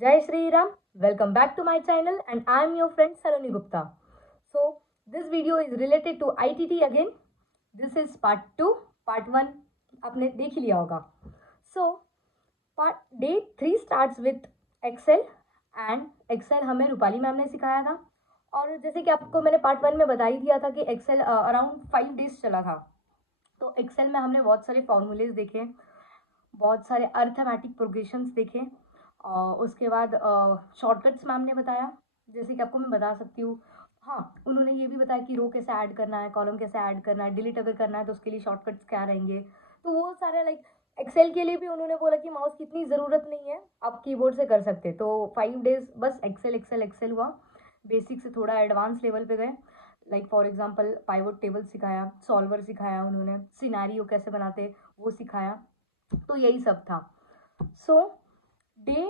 Jai Shri Ram, welcome back to my channel and I am your friend Saloni Gupta. So, this video is related to ITT again. This is part 2, part 1 आपने देख ही लिया होगा. So, day 3 starts with Excel and Excel हमें Rupali ma'am ने सिखाया था. और जैसे कि आपको मैंने पार्ट 1 में बता ही दिया था कि Excel अराउंड 5 डेज चला था. तो Excel में हमने बहुत सारे फॉर्मूलेज देखे, बहुत सारे अर्थमेटिक प्रोग्रेशंस देखे. उसके बाद शॉर्टकट्स मैम ने बताया, जैसे कि आपको मैं बता सकती हूँ. हाँ, उन्होंने ये भी बताया कि रो कैसे ऐड करना है, कॉलम कैसे ऐड करना है, डिलीट अगर करना है तो उसके लिए शॉर्टकट्स क्या रहेंगे. तो वो सारे लाइक एक्सेल के लिए भी उन्होंने बोला कि माउस की इतनी ज़रूरत नहीं है, आप कीबोर्ड से कर सकते. तो 5 डेज बस एक्सेल एक्सेल एक्सेल हुआ. बेसिक से थोड़ा एडवांस लेवल पे गए. Like for example pivot table सिखाया, सॉल्वर सिखाया, उन्होंने सिनेरियो कैसे बनाते वो सिखाया. तो यही सब था. सो डे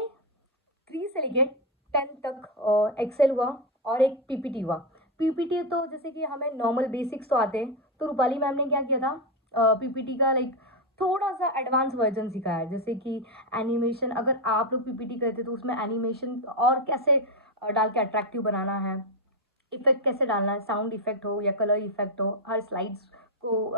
3 से लेके 10 तक एक्सेल हुआ और एक पीपीटी हुआ. पीपीटी तो जैसे कि हमें नॉर्मल बेसिक्स तो आते हैं, तो रूपाली मैम ने क्या किया था, पीपीटी का लाइक थोड़ा सा एडवांस वर्जन सिखाया. जैसे कि एनिमेशन, अगर आप लोग पीपीटी करते तो उसमें एनिमेशन और कैसे डाल के अट्रैक्टिव बनाना है, इफेक्ट कैसे डालना है, साउंड इफेक्ट हो या कलर इफेक्ट हो, हर स्लाइड्स को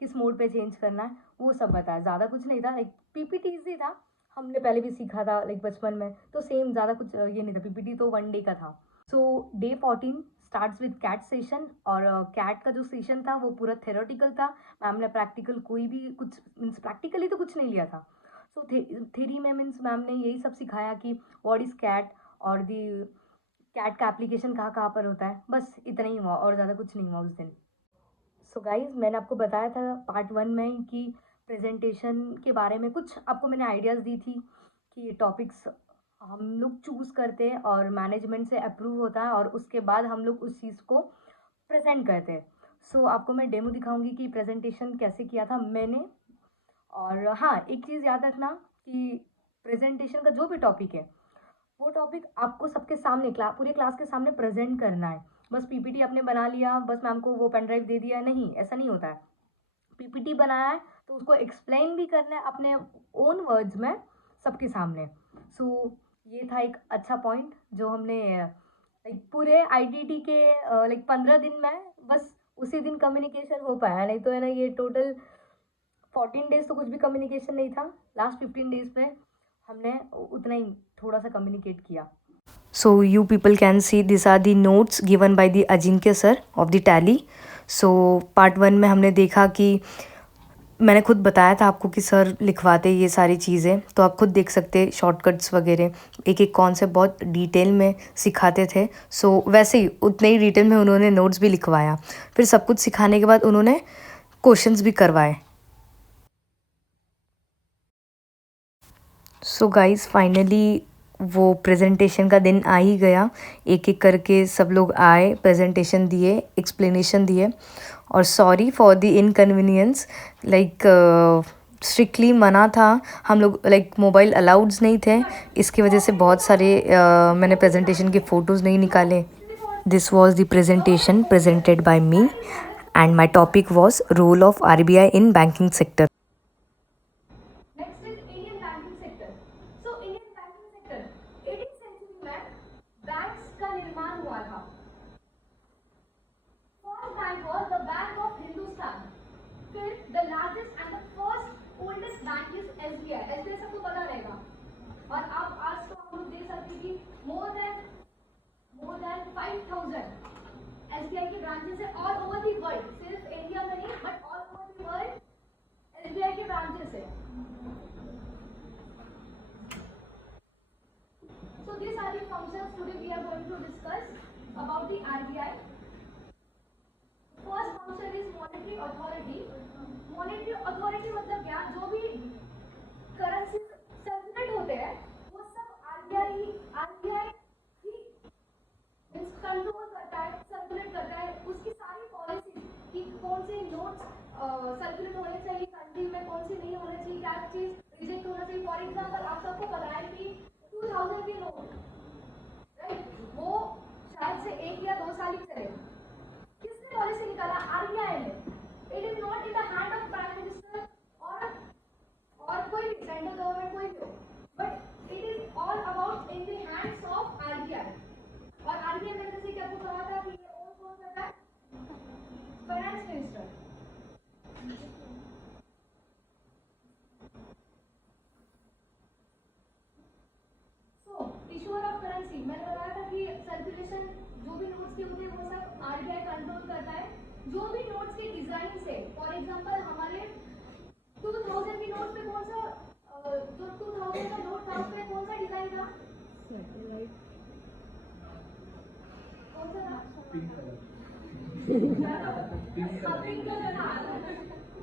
किस मोड पे चेंज करना है, वो सब बताया. ज़्यादा कुछ नहीं था, लाइक पीपीटी ईजी था, हमने पहले भी सीखा था लाइक बचपन में, तो सेम ज़्यादा कुछ ये नहीं था. पीपीटी तो 1 डे का था. So day 14 starts with CAT session. और कैट का जो सेशन था वो पूरा थेरोटिकल था. मैम ने प्रैक्टिकल कोई भी कुछ मीन्स प्रैक्टिकली तो कुछ नहीं लिया था. सो थ्योरी में मीन्स मैम ने यही सब सिखाया कि व्हाट इज़ कैट और दी कैट का एप्लीकेशन कहाँ कहाँ पर होता है. बस इतना ही हुआ और ज़्यादा कुछ नहीं हुआ उस दिन. सो गाइज, मैंने आपको बताया था पार्ट 1 में कि प्रेजेंटेशन के बारे में कुछ आपको मैंने आइडियाज़ दी थी कि टॉपिक्स हम लोग चूज़ करते हैं और मैनेजमेंट से अप्रूव होता है और उसके बाद हम लोग उस चीज़ को प्रेजेंट करते हैं. सो आपको मैं डेमो दिखाऊंगी कि प्रेजेंटेशन कैसे किया था मैंने. और हाँ, एक चीज़ याद रखना कि प्रेजेंटेशन का जो भी टॉपिक है वो टॉपिक आपको सबके सामने पूरे क्लास के सामने प्रेजेंट करना है. बस पीपीटी आपने बना लिया, बस मैम को वो पेन ड्राइव दे दिया, नहीं, ऐसा नहीं होता है. पीपीटी बनाया है तो उसको एक्सप्लेन भी करना है अपने ओन वर्ड्स में सबके सामने. सो ये था एक अच्छा पॉइंट जो हमने लाइक पूरे आईटीटी के लाइक 15 दिन में बस उसी दिन कम्युनिकेशन हो पाया. नहीं तो है ना, ये टोटल 14 डेज तो कुछ भी कम्युनिकेशन नहीं था. लास्ट 15 डेज में हमने उतना ही थोड़ा सा कम्युनिकेट किया. So you people can see these are the notes given by the Ajinkya sir of the tally. So part 1 में हमने देखा कि मैंने खुद बताया था आपको कि सर लिखवाते ये सारी चीज़ें, तो आप खुद देख सकते शॉर्टकट्स वगैरह एक एक कॉन्सेप्ट बहुत डिटेल में सिखाते थे. सो वैसे ही उतने ही डिटेल में उन्होंने नोट्स भी लिखवाया. फिर सब कुछ सिखाने के बाद उन्होंने क्वेश्चंस भी करवाए. सो गाइस, फाइनली वो प्रेजेंटेशन का दिन आ ही गया. एक एक करके सब लोग आए, प्रेजेंटेशन दिए, एक्सप्लेनेशन दिए. और sorry for the inconvenience, like strictly मना था. हम लोग लाइक मोबाइल अलाउड्स नहीं थे, इसकी वजह से बहुत सारे मैंने प्रेजेंटेशन के फ़ोटोज़ नहीं निकाले. This was the presentation presented by me and my topic was role of RBI in banking sector. Next is Indian banking sector. So Indian banking sector 18th century में बैंक्स का निर्माण हुआ था. First bank was the bank of Hindustan. फिर the largest and the first oldest bank is SBI. SBI सबको पता रहेगा. और आप आज तो हम लोग देख सकते हैं कि मोर देन 5000 एसबीआई की ब्रांचेस है ऑल ओवर द वर्ल्ड. सिर्फ इंडिया में नहीं but all over the world SBI के ब्रांचेस है. So these are the functions today we are going to discuss about the RBI. First function is monetary authority. Monetary authority मतलब क्या, जो भी currency circulate होते हैं वो सब आरबीआई ही कंट्रोल करता है, सर्कुलेट करता है. उसकी सारी पॉलिसी कि कौन से नोट्स सर्कुलेट होने चाहिए कंट्री में, कौन से नहीं होने चाहिए, क्या चीज रिजेक्ट होना चाहिए. फॉर एग्जाम्पल आप सबको पता है कि 2000 के नोट राइट, वो शायद से 1 या 2 साल ही चले. किसने पॉलिसी निकाला? आरबीआई ने. It is not in the hand of prime minister और करेंसी मैंने बताया था कि सर्कुलेशन जो भी नोट्स के होते हैं वो सब आरबीआई कंट्रोल करता है। जो भी नोट्स के डिजाइन से, फॉर एग्जांपल हमारे 2000 की नोट पे कौन सा जो 2000 का नोट था उस पे कौन सा डिजाइन था? कौन सा था? पिंक कलर था।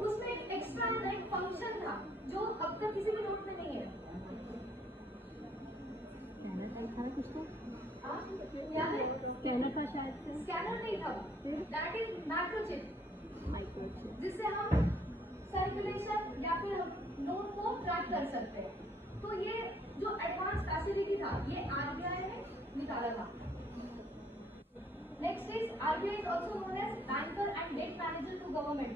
उसमें एक एक्स्ट्रा एक फंक्शन था जो अब तक किसी भी नोट में नहीं है। स्कैनर था शायद से। स्कैनर नहीं था, दैट इज माइक्रोचिप, जिससे हम सर्कुलेशन या फिर नोट को ट्रैक कर सकते हैं। तो ये जो एडवांस फैसिलिटी था ये आरबीआई ने निकाला था। Next is RBI is also known as banker and debt manager to government.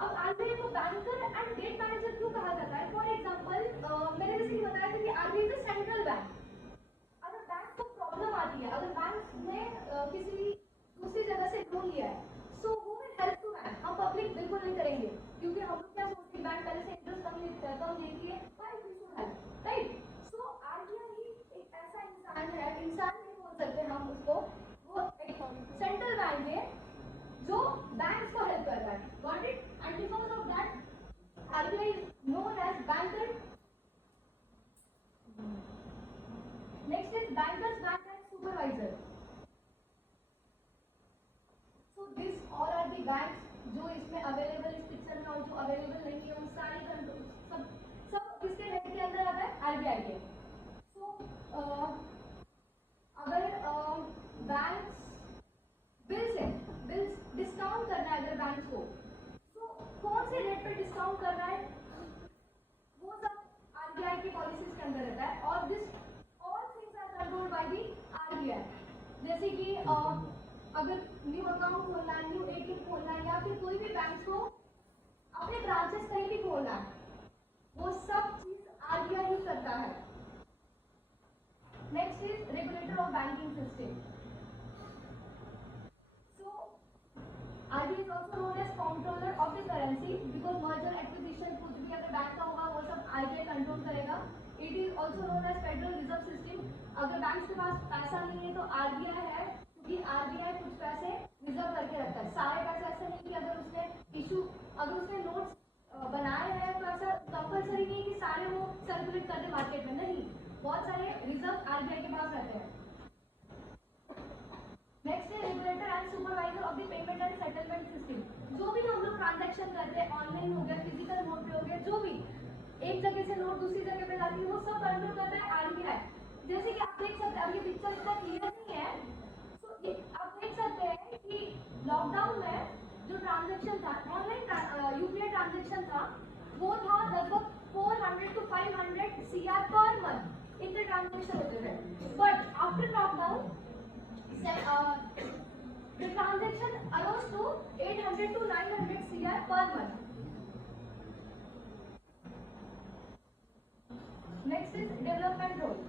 अब आरबीआई को बैंकर एंड डेट मैनेजर क्यों कहा जाता है? फॉर एग्जांपल मैंने जैसे बताया था कि आरबीआई इज सेंट्रल बैंक। अगर बैंक को प्रॉब्लम आती है, अगर बैंक ने किसी दूसरी जगह से लोन लिया है, so who will help to bank? हम पब्लिक बिल्कुल नहीं करेंगे, क्योंकि हम लोग क्या सोचते हैं बैंक पहले से इंटरेस्ट कम लेती है, why we should help, right? So RBI ही एक ऐसा इंसान है, इंसान नहीं बोल सकते हम उसको, वो एक सेंट्रल बैंक है जो बैंक्स को हेल्प कर रहा है। Got it? And because of that RBI is known as banker. Next is bankers, bank and supervisor. So this all are the banks जो इसमें अवेलेबल इस पिक्चर में और जो अवेलेबल नहीं है उन सारी कंट्रोल सब किसके हेड के अंदर आता है? आरबीआई के। सो अगर बैंक्स बिल्स डिस्काउंट करना है अगर बैंक्स को, तो कौन से रेट पे डिस्काउंट करना है वो सब आरबीआई की पॉलिसीज के अंदर रहता है। और this control by the RBI. जैसे कि अगर न्यू अकाउंट खोलना है, न्यू एटीएम खोलना है, या फिर कोई भी बैंक को अपने ब्रांचेस कहीं भी खोलना है, वो सब चीज आरबीआई ही करता है। Next is regulator of banking system. So RBI is also known as controller of the currency, because merger acquisition कुछ भी अगर बैंक का होगा वो सब आरबीआई कंट्रोल करेगा। It is also known as federal reserve system. अगर बैंक के पास पैसा नहीं है तो आरबीआई है, क्योंकि आरबीआई कुछ पैसे रिजर्व करके रखता है। सारे पैसे ऐसे नहीं कि अगर उसने नोट्स बनाए हैं तो ऐसा कंपलसरी नहीं कि सारे वो सर्कुलेट कर दे मार्केट में, नहीं, बहुत सारे रिजर्व आरबीआई के पास रहते हैं। नेक्स्ट है regulator and supervisor of the payment and settlement system. जो भी हम लोग ट्रांजैक्शन करते हैं, ऑनलाइन हो गया, फिजिकल मोड पे हो गया, जो भी एक जगह से नोट दूसरी जगह पे जाती है, वो सब कंट्रोल करता है आरबीआई। जैसे कि आप देख सकते हैं, अब ये पिक्चर इतना क्लियर नहीं है, तो आप देख सकते हैं कि लॉकडाउन में जो ट्रांजैक्शन था, ऑनलाइन यूपीआई ट्रांजैक्शन था, वो था लगभग 400 to 500 CR पर मंथ इतने ट्रांजैक्शन होते थे। But after lockdown the transaction arose to 800 to 900 CR per month. Next is development role.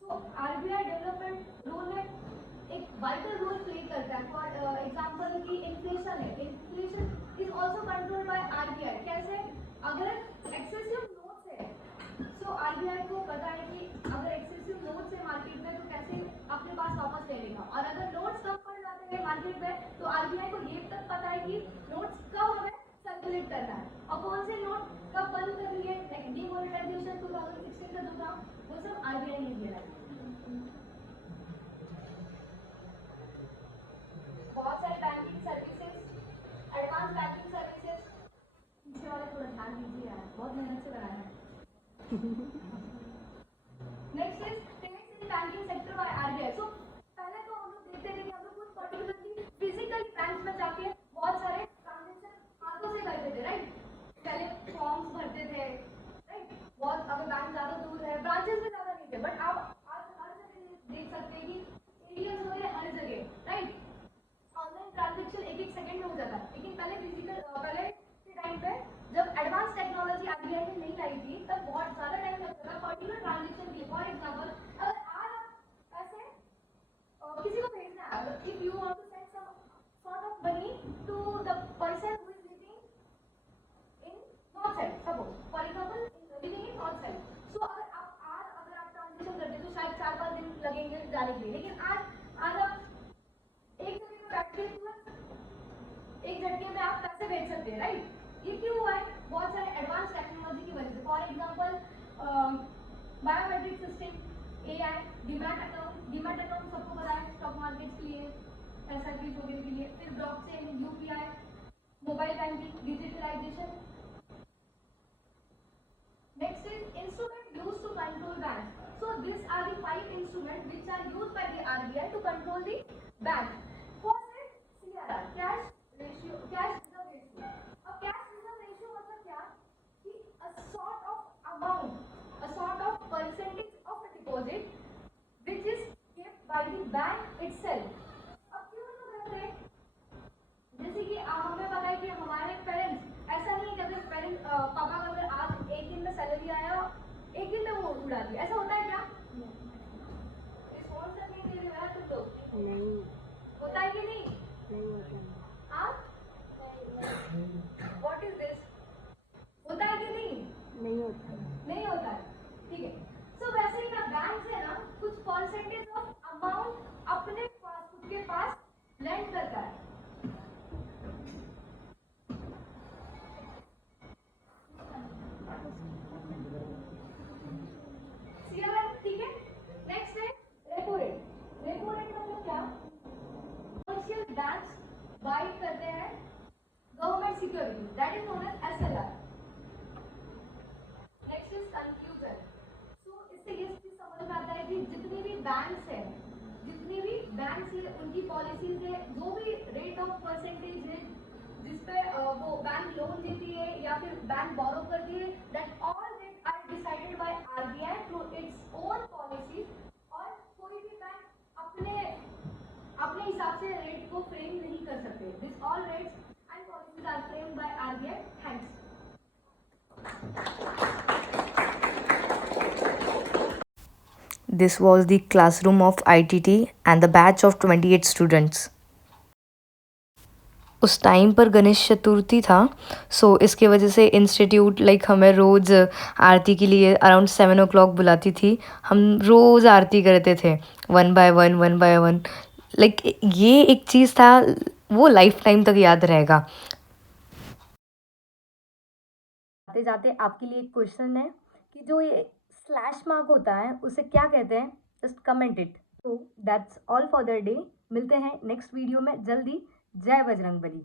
So RBI development role में एक वाइटल रोल प्ले करता है। फॉर एग्जांपल की इन्फ्लेशन है, inflation is also controlled by RBI. कैसे? अगर excessive notes है, so RBI को पता है कि अगर एक्सेसिव नोट्स है मार्केट में तो कैसे अपने पास वापस ले लेगा, और अगर नोट्स कम पड़ जाते हैं मार्केट में तो आरबीआई को ये तक पता है कि नोट्स कब हमें सर्कुलेट करना है और कौन से नोट कब बंद करनी है। लाइक डीमोनेटाइजेशन 2016 का जो था वो सब आरबीआई ने किया है। बहुत सारे banking services, advance banking services, पीछे वाले थोड़ा ध्यान दीजिए यार, बहुत मेहनत से बनाया है। Next is payments in banking sector by RBI. So पहले तो हम लोग देखते थे कि हम लोग कुछ पर्टिकुलरली फिजिकल बैंक में जाके बहुत सारे ट्रांजैक्शन हाथों से करते थे, राइट? पहले फॉर्म्स भरते थे, राइट? बहुत, अगर बैंक ज्यादा दूर है, ब्रांचेस भी ज्यादा नहीं थे, बट आप आज हर जगह देख सकते हैं कि एटीएम्स हो गए हर जगह, राइट? ऑनलाइन ट्रांजैक्शन एक एक सेकंड में हो जाता है। लेकिन पहले के टाइम पे जब एडवांस टेक्नोलॉजी आरबीआई ने नहीं लाई थी तब बहुत ज्यादा टाइम लगता था पर्टिकुलर ट्रांजैक्शन के लिए। फॉर एग्जांपल, अगर आज आप पैसे किसी को भेजना है, अगर if you want to send some sort of money to the person who is living in north side, suppose for example living in north side, so अगर आप ट्रांजैक्शन करते तो जाने के लिए। लेकिन आज आप एक जगह पे बैठ के तुरंत एक झटके में आप पैसे भेज सकते हैं, राइट? ये क्यों हुआ है? बहुत सारे एडवांस टेक्नोलॉजी की वजह से। For example biometric system, AI, demat account सबको पता है, स्टॉक मार्केट के लिए, एसआईपी वगैरह के लिए, फिर blockchain, UPI, mobile banking, digitalization. Next is instrument used to control banks. So these are the 5 instruments which are used by the RBI to control the bank. First is CRR, cash ratio, cash reserve ratio. अब cash reserve ratio मतलब क्या? कि a sort of amount, a sort of percentage of a deposit which is kept by the bank itself. अब क्यों लोग करते हैं? जैसे कि हमें पता है कि हमारे पेरेंट्स, ऐसा नहीं है कि अगर पेरेंट्स पापा का अगर आज एक दिन में सैलरी आया, एक दिन में वो उड़ा दिया, ऐसा होता है क्या? रिस्पॉन्स नहीं दे रहे हो यार तुम लोग। नहीं होता है कि नहीं? नहीं होता है। आप व्हाट इज दिस? होता है कि नहीं? नहीं होता है। नहीं होता है, ठीक है। सो वैसे ही ना बैंक से ना कुछ परसेंटेज ऑफ अमाउंट अपने पास, खुद के पास लेंड करता है। ठीक है। नेक्स्ट है रेपो रेट। रेपो रेट मतलब क्या? कमर्शियल बैंक्स बाय करते हैं government securities, that is known as SLR. Next is conclusion. So इससे ये चीज समझ में आता है कि जितनी भी बैंक्स है, उनकी पॉलिसीज है, जो भी रेट ऑफ परसेंटेज है जिस पे वो बैंक लोन देती है या फिर बैंक बोरो करती है, that all rate are decided by RBI through its own policies. और कोई भी बैंक अपने हिसाब से रेट को फ्रेम नहीं कर सकते। This all rates and policies are framed by RBI. Thanks. This was the classroom of ITT and the batch of 28 students. उस टाइम पर गणेश चतुर्थी था, सो इसके वजह से इंस्टीट्यूट हमें रोज़ आरती के लिए अराउंड 7 o'clock बुलाती थी। हम रोज़ आरती करते थे, वन बाय वन। ये एक चीज़ था, वो लाइफ टाइम तक याद रहेगा। जाते जाते आपके लिए एक क्वेश्चन है कि जो ये स्लैश मार्क होता है उसे क्या कहते हैं? Just comment it. तो that's all for the day. मिलते हैं नेक्स्ट वीडियो में जल्दी। जय बजरंगबली।